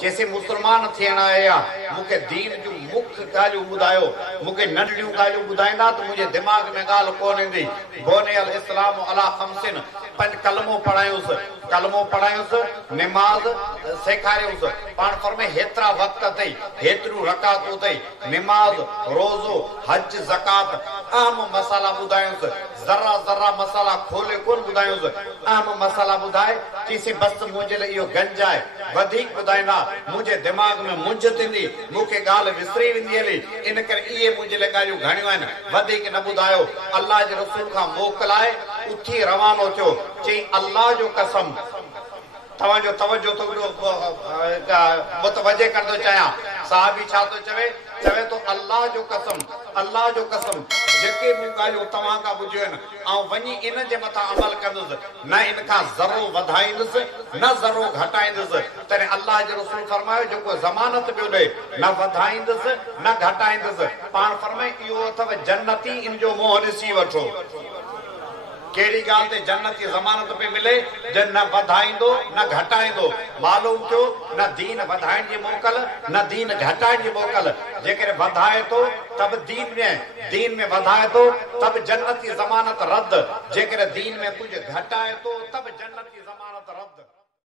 जैसे मुसलमान थियण आया मूंखे दीन जूं मुख्य ॻाल्हियूं ॿुधायो मूंखे नंढड़ियूं ॻाल्हियूं ॿुधाईंदा त मुंहिंजे दिमाग़ में ॻाल्हि कोन ईंदी बुनियल इस्लाम अला खमसिन पंज कलमो पढ़ायुसि निमाज़ सेखारियुसि पाण फरमे हेतिरा वक़्त अथई हेतिरियूं रकातूं अथई निमाज़ रोज़ो हज ज़कात अहम मसाला ॿुधायुसि ज़रा मसाला खोले कोन ॿुधायुसि अहम मसाला ॿुधाए चईसि बसि मुंहिंजे लाइ इहो गंज आहे वधीक ॿुधाईंदा मुंहिंजे दिमाग़ में मुंझ थींदी मूंखे ॻाल्हि विसरी वेंदी हली इन करे इहे मुंहिंजे लाइ ॻाल्हियूं घणियूं आहिनि वधीक न ॿुधायो अल्लाह जे रसूल खां मोकिलाए उथी रवानो थियो चई अल्लाह जो कसम तवजो मुतवजे कर थो चाहियां साहबी छा थो चवे तो अल्लाह जो कसम जेके मूं ॻाल्हियूं तव्हां खां ॿुधियूं आहिनि ऐं वञी इन जे मथां अमल कंदुसि न इन खां ज़रो वधाईंदुसि न ज़रो घटाईंदुसि तॾहिं अल्लाह जो रसूल फरमायो जेको ज़मानत पियो ॾे न वधाईंदुसि न घटाईंदुसि पाण फरमाए इहो अथव जन्नती इन जो मोह ॾिसी वठो केड़ी गाल ते जन्नत की ज़मानत पे मिले जन न वधाईंदो न घटाईंदो मालूम थियो न दीन वधाइण जी मोकल न दीन घटाइण जी मोकल जेकर वधाए तो तब दीन में वधाए तो तब जन्नत की ज़मानत रद्द जेकर दीन में कुछ घटाए तो तब जन्नत की ज़मानत रद्द